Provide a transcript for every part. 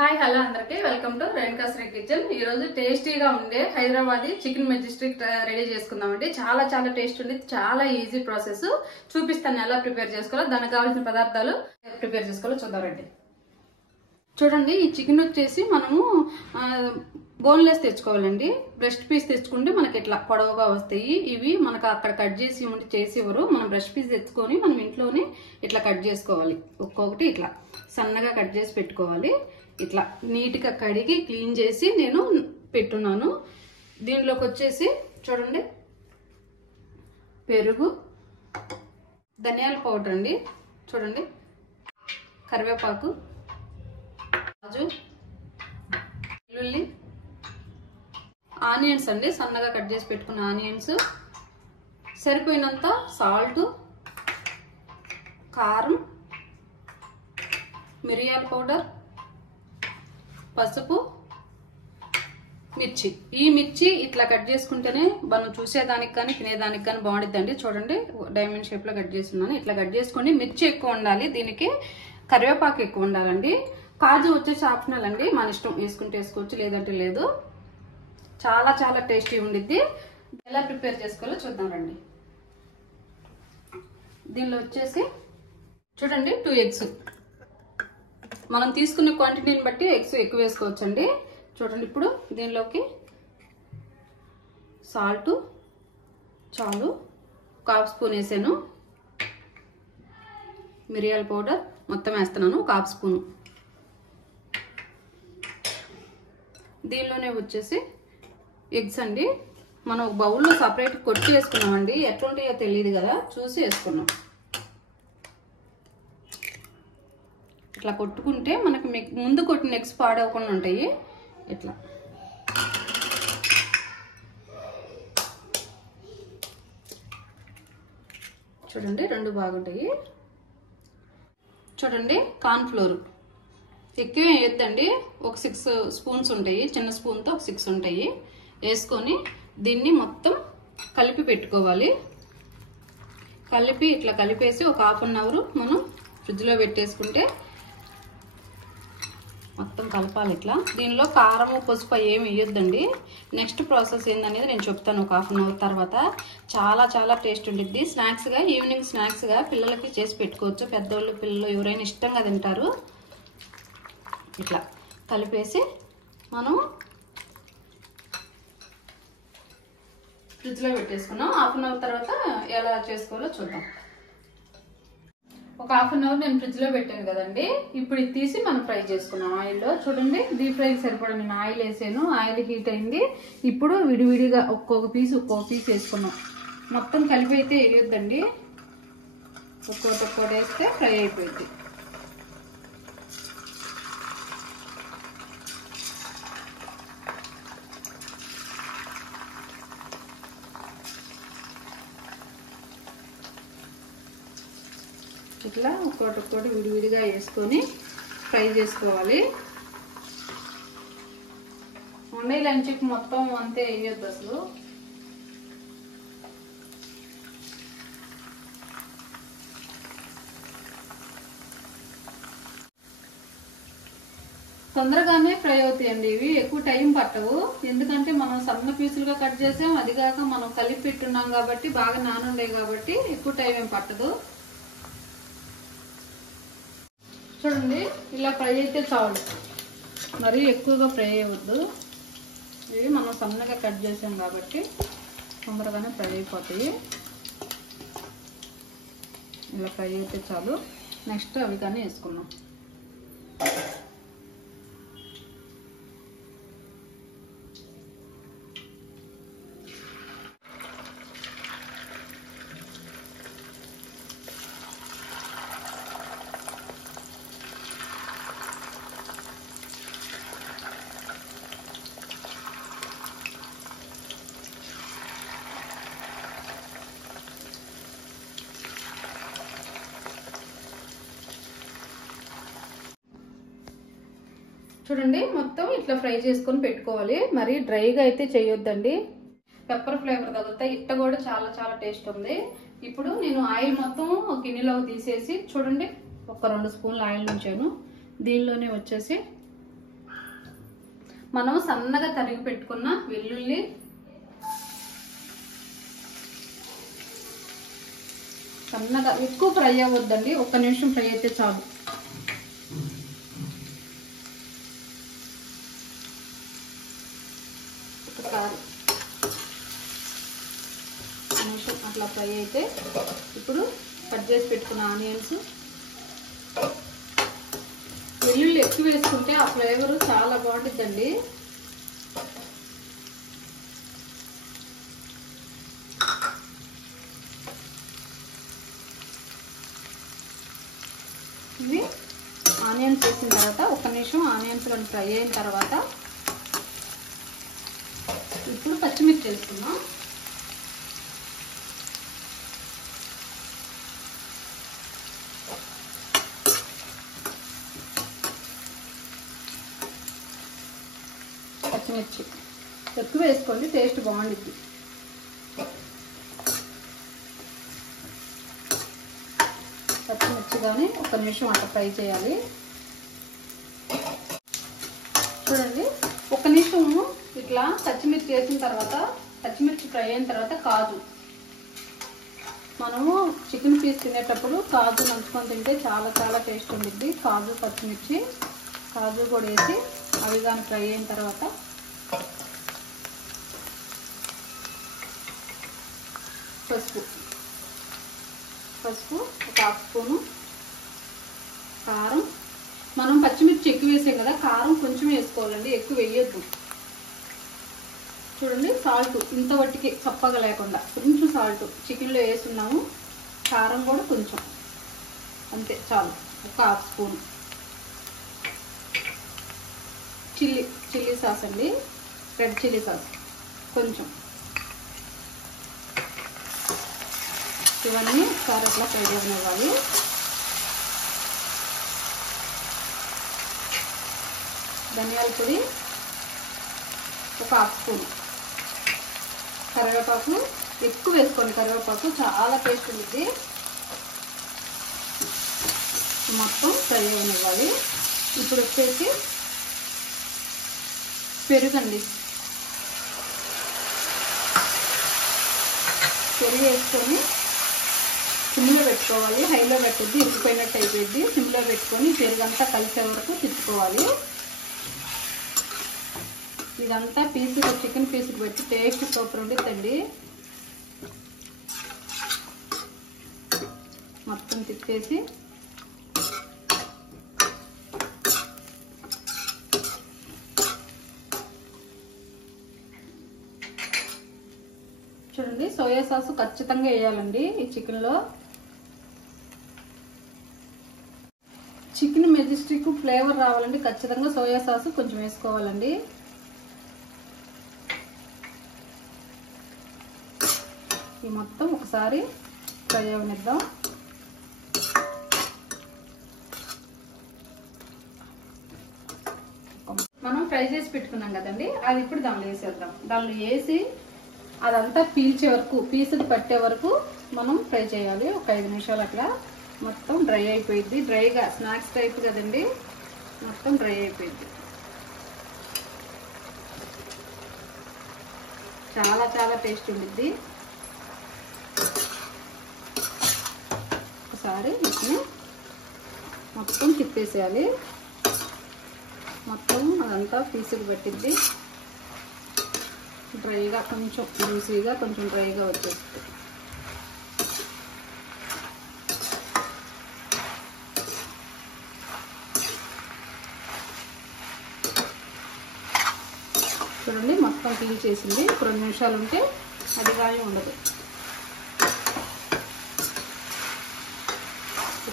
Hi hello అందరికి welcome to రేణుకాశ్రీ kitchen. ఈ రోజు టేస్టీగా ఉండే హైదరాబాదీ చికెన్ మెజెస్టిక్ రెడీ చేసుకుందామండి. చాలా చాలా టేస్ట్ ఉంది, చాలా ఈజీ ప్రాసెస్. చూపిస్తాను ఎలా ప్రిపేర్ చేసుకోవాలో, దానికి కావాల్సిన పదార్థాలు ప్రిపేర్ చేసుకోవాలో చూద్దామండి. చూడండి, ఈ చికెన్ వచ్చేసి మనము బోన్లెస్ తెచ్చుకోవాలండి. బ్రెస్ట్ పీస్ తెచ్చుకుంటే మనకి ఇట్లా పొడవుగా వస్తాయి. ఇవి మనకు అక్కడ కట్ చేసి చేసి ఇవ్వరు. మనం బ్రెస్ట్ పీస్ తెచ్చుకొని మనం ఇంట్లోనే ఇట్లా కట్ చేసుకోవాలి. ఒక్కొక్కటి ఇట్లా సన్నగా కట్ చేసి పెట్టుకోవాలి. ఇట్లా నీట్గా కడిగి క్లీన్ చేసి నేను పెట్టున్నాను. దీనిలోకి వచ్చేసి చూడండి, పెరుగు, ధనియాల పౌడర్ అండి, చూడండి, కరివేపాకు, కాజు, వెల్లుల్లి, ఆనియన్స్ అండి, సన్నగా కట్ చేసి పెట్టుకున్న ఆనియన్స్, సరిపోయినంత సాల్ట్, కారం, మిరియాల పౌడర్, పసుపు, మిర్చి. ఈ మిర్చి ఇట్లా కట్ చేసుకుంటేనే మనం చూసేదానికి కానీ తినేదానికి కానీ బాగుంటుందండి. చూడండి, డైమండ్ షేప్ లో కట్ చేస్తున్నాను. ఇట్లా కట్ చేసుకోండి. మిర్చి ఎక్కువ ఉండాలి, దీనికి కరివేపాకు ఎక్కువ ఉండాలండి. కాజు వచ్చేసి ఆప్షనల్ అండి, మన ఇష్టం, వేసుకుంటే వేసుకోవచ్చు, లేదంటే లేదు. చాలా చాలా టేస్టీ ఉండిద్ది. ఎలా ప్రిపేర్ చేసుకోవాలో చూద్దాం రండి. దీనిలో వచ్చేసి చూడండి, 2 ఎగ్స్. మనం తీసుకునే క్వాంటిటీని బట్టి ఎగ్స్ ఎక్కువ వేసుకోవచ్చండి. చూడండి, ఇప్పుడు దీనిలోకి సాల్ట్ చాలు, 1/2 స్పూన్ వేసాను. మిరియాల పౌడర్ మొత్తం వేస్తున్నాను, 1/2 స్పూన్. దీనిలోనే వచ్చేసి ఎగ్స్ అండి, మనం ఒక బౌల్లో సపరేట్ కొట్టి వేసుకున్నామండి. ఎట్లుంటాయో తెలియదు కదా, చూసి వేసుకున్నాం. ఇట్లా కొట్టుకుంటే మనకి ముందు కొట్టిన ఎగ్స్ పాడవకుండా ఉంటాయి. ఇట్లా చూడండి, 2 బాగుంటాయి. చూడండి, కార్న్ ఫ్లోర్ ఎక్కువ వేయొద్దండి, ఒక 6 స్పూన్స్ ఉంటాయి. చిన్న స్పూన్తో ఒక 6 ఉంటాయి. వేసుకొని దీన్ని మొత్తం కలిపి పెట్టుకోవాలి. కలిపి ఇట్లా కలిపేసి ఒక 1/2 అవర్ మనం ఫ్రిడ్జ్లో పెట్టేసుకుంటే మొత్తం కలపాలి ఇట్లా. దీనిలో కారము పసుపు ఏమి వేయొద్దండి. నెక్స్ట్ ప్రాసెస్ ఏందనేది నేను చెప్తాను ఒక 1/2 అవర్ తర్వాత. చాలా చాలా టేస్ట్ ఉంటుంది. స్నాక్స్గా, ఈవినింగ్ స్నాక్స్గా పిల్లలకి చేసి పెట్టుకోవచ్చు. పెద్దోళ్ళు పిల్లలు ఎవరైనా ఇష్టంగా తింటారు. ఇట్లా కలిపేసి మనం ఫ్రిడ్జ్లో పెట్టేసుకున్నాం. 1/2 అవర్ తర్వాత ఎలా చేసుకోవాలో చూద్దాం. ఒక 1/2 అవర్ నేను ఫ్రిడ్జ్ లో పెట్టాను కదండి. ఇప్పుడు ఇది తీసి మనం ఫ్రై చేసుకున్నాం ఆయిల్లో. చూడండి, డీప్ ఫ్రైకి సరిపడా నేను ఆయిల్ వేసాను. ఆయిల్ హీట్ అయింది. ఇప్పుడు విడివిడిగా ఒక్కొక్క పీస్ వేసుకున్నాం. మొత్తం కలిపి అయితే వేయొద్దండి, ఒక్కోటి వేస్తే ఫ్రై అయిపోయింది. ఇట్లా ఒక్కొక్కటి విడివిడిగా వేసుకొని ఫ్రై చేసుకోవాలి. ఉండే లంచ్కి మొత్తం అంతే వేయొద్దు అసలు. తొందరగానే ఫ్రై అవుతాయండి ఇవి, ఎక్కువ టైం పట్టవు. ఎందుకంటే మనం సన్న పీసులుగా కట్ చేసాం, అదిగాక మనం కలిపి పెట్టున్నాం కాబట్టి, బాగా నానుండే కాబట్టి ఎక్కువ టైం ఏం పట్టదు. చూడండి, ఇలా ఫ్రై అయితే చాలు, మరీ ఎక్కువగా ఫ్రై అయ్యవద్దు. ఇవి మనం సన్నగా కట్ చేసాం కాబట్టి తొందరగానే ఫ్రై అయిపోతాయి. ఇలా ఫ్రై అయితే చాలు. నెక్స్ట్ అవి కానీ వేసుకున్నాం. చూడండి, మొత్తం ఇట్లా ఫ్రై చేసుకొని పెట్టుకోవాలి. మరి డ్రైగా అయితే చేయొద్దండి, పెప్పర్ ఫ్లేవర్ తగులుతాయి. ఇట్ట కూడా చాలా చాలా టేస్ట్ ఉంది. ఇప్పుడు నేను ఆయిల్ మొత్తం గిన్నెలోకి తీసేసి, చూడండి, ఒక 2 స్పూన్ల ఆయిల్ ఉంచాను. దీనిలోనే వచ్చేసి మనం సన్నగా తరిగి పెట్టుకున్న వెల్లుల్లి, సన్నగా ఎక్కువ ఫ్రై అవ్వద్దండి, 1 నిమిషం ఫ్రై అయితే చాలు. ఒకసారి 1 నిమిషం అట్లా ఫ్రై అయితే ఇప్పుడు కట్ చేసి పెట్టుకున్న ఆనియన్స్, వెల్లుల్లి ఎక్కువ వేసుకుంటే ఆ ఫ్లేవర్ చాలా బాగుంటుందండి. ఇవి ఆనియన్స్ వేసిన తర్వాత 1 నిమిషం ఆనియన్స్ ఫ్రై అయిన తర్వాత ఇప్పుడు పచ్చిమిర్చి వేసుకున్నాం. పచ్చిమిర్చి ఎక్కువ వేసుకోండి, టేస్ట్ బాగుంటుంది. పచ్చిమిర్చి కానీ 1 నిమిషం అట్లా ఫ్రై చేయాలి. చూడండి 1 నిమిషం ఇట్లా పచ్చిమిర్చి వేసిన తర్వాత, పచ్చిమిర్చి ఫ్రై అయిన తర్వాత కాజు, మనము చికెన్ పీస్ తినేటప్పుడు కాజు నంచుకొని తింటే చాలా చాలా టేస్ట్ ఉంటుంది. కాజు, పచ్చిమిర్చి, కాజు కూడా వేసి అవి కానీ ఫ్రై అయిన తర్వాత పసుపు 1/2 స్పూను, కారం, మనం పచ్చిమిర్చి ఎక్కువ వేసాం కదా, కారం కొంచెం వేసుకోవాలండి, ఎక్కువ వేయొద్దు. చూడండి సాల్ట్ ఇంత వట్టికి చప్పగా లేకుండా కొంచెం సాల్ట్ చికెన్లో వేస్తున్నాము, కారం కూడా కొంచెం అంతే చాలు, 1/2 స్పూన్. చిల్లీ సాస్ అండి, రెడ్ చిల్లీ సాస్ కొంచెం. ఇవన్నీ ఒకసారి అట్లా ఫ్రై చేయనివ్వాలి. ధనియాల పొడి 1/2 స్పూన్, కరివేపాకు ఎక్కువ వేసుకోండి, కరివేపాకు చాలా టేస్ట్ ఉంటుంది. మొత్తం ఫ్రై చేయనివ్వాలి. ఇప్పుడు వచ్చేసి పెరుగండి, పెరుగు వేసుకొని సిమ్లో పెట్టుకోవాలి, హైలో పెట్టద్ది, ఇరిగిపోయినట్టు అయిపోయింది. సిమ్లో పెట్టుకొని పెరుగంతా కలిసే వరకు తిప్పుకోవాలి. ఇదంతా పీసులు, చికెన్ పీసులు పెట్టి టేస్ట్ సూపర్ ఉంటుందండి. మొత్తం తిప్పేసి చూడండి, సోయా సాస్ ఖచ్చితంగా వేయాలండి ఈ చికెన్లో. చికెన్ మెజెస్టిక్ ఫ్లేవర్ రావాలండి, ఖచ్చితంగా సోయా సాస్ కొంచెం వేసుకోవాలండి. ఈ మొత్తం ఒకసారి ఫ్రై అవనిద్దాం. మనం ఫ్రై చేసి పెట్టుకున్నాం కదండి, అది ఇప్పుడు దానిలో వేసేద్దాం. దానిలో వేసి అదంతా పీల్చే వరకు, పీసులు పట్టే వరకు మనం ఫ్రై చేయాలి. ఒక 5 నిమిషాలు అట్లా మొత్తం డ్రై అయిపోయింది. డ్రైగా స్నాక్స్ టైప్ కదండి, మొత్తం డ్రై అయిపోయింది. చాలా చాలా టేస్ట్ ఉంటుంది. ఒకసారి వీటిని మొత్తం తిప్పేసేయాలి. మొత్తం అదంతా పీసులు పట్టింది. డ్రైగా కొంచెం జ్యూసీగా, కొంచెం డ్రైగా వచ్చేస్తుంది. చూడండి మొత్తం క్లీన్ చేసింది. 2 నిమిషాలు ఉంటే అది కానీ ఉండదు.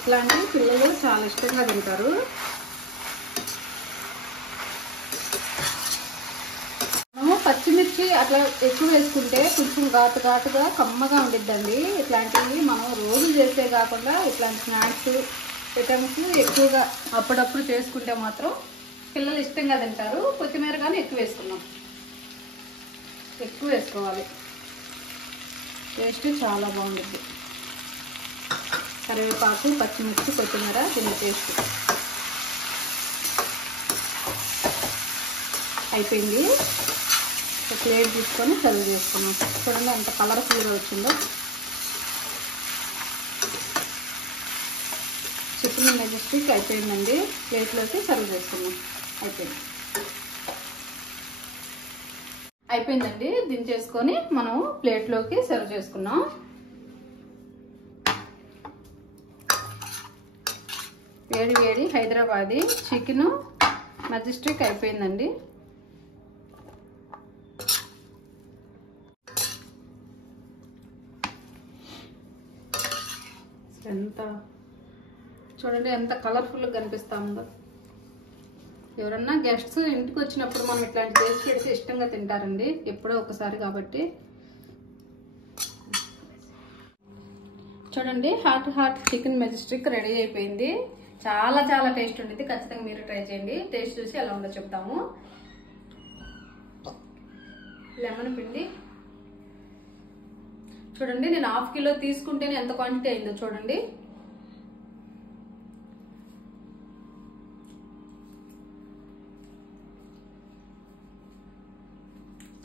ఇట్లాంటి పిల్లలు చాలా ఇష్టంగా తింటారు. పచ్చిమిర్చి అట్లా ఎక్కువ వేసుకుంటే కొంచెం ఘాటుగా కమ్మగా ఉండిద్దండి. ఇట్లాంటివి మనం రోజు చేసే కాకుండా ఇట్లాంటి స్నాక్స్ ఐటమ్స్ ఎక్కువగా అప్పుడప్పుడు చేసుకుంటే మాత్రం పిల్లలు ఇష్టంగా తింటారు. కొత్తిమీర కానీ ఎక్కువ వేసుకున్నాం, ఎక్కువ వేసుకోవాలి, టేస్ట్ చాలా బాగుంటుంది. కరివేపాకు, పచ్చిమిర్చి, కొత్తిమీర దీని టేస్ట్. అయిపోయింది. ఒక ప్లేట్ తీసుకొని సర్వ్ చేసుకున్నాం. చూడండి ఎంత కలర్ఫుల్గా వచ్చిందో. చికెన్ మెజెస్టిక్ అయిపోయిందండి. ప్లేట్లోకి సర్వ్ చేసుకున్నాం. అయిపోయిందండి. దించేసుకొని మనం ప్లేట్లోకి సర్వ్ చేసుకున్నాం. వేడి వేడి హైదరాబాదీ చికెన్ మెజెస్టిక్ అయిపోయిందండి. ఎంత చూడండి ఎంత కలర్ఫుల్గా కనిపిస్తా ఉందో. ఎవరన్నా గెస్ట్స్ ఇంటికి వచ్చినప్పుడు మనం ఇట్లాంటి చేసి పెడితే ఇష్టంగా తింటారండి, ఎప్పుడో ఒకసారి కాబట్టి. చూడండి హాట్ చికెన్ మెజెస్టిక్ రెడీ అయిపోయింది. చాలా చాలా టేస్ట్ ఉండేది. ఖచ్చితంగా మీరు ట్రై చేయండి. టేస్ట్ చూసి ఎలా ఉందో చెప్తాము. లెమన్ పిండి చూడండి, నేను 1/2 కిలో తీసుకుంటేనే ఎంత క్వాంటిటీ అయిందో చూడండి.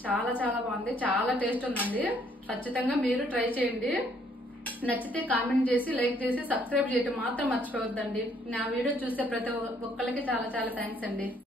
చాలా చాలా బాగుంది. చాలా టేస్ట్ ఉందండి. ఖచ్చితంగా మీరు ట్రై చేయండి. నచ్చితే కామెంట్ చేసి, లైక్ చేసి, సబ్స్క్రైబ్ చేయడం మాత్రం మర్చిపోవద్దండి. నా వీడియో చూసే ప్రతి ఒక్కరికి చాలా చాలా థ్యాంక్స్ అండి.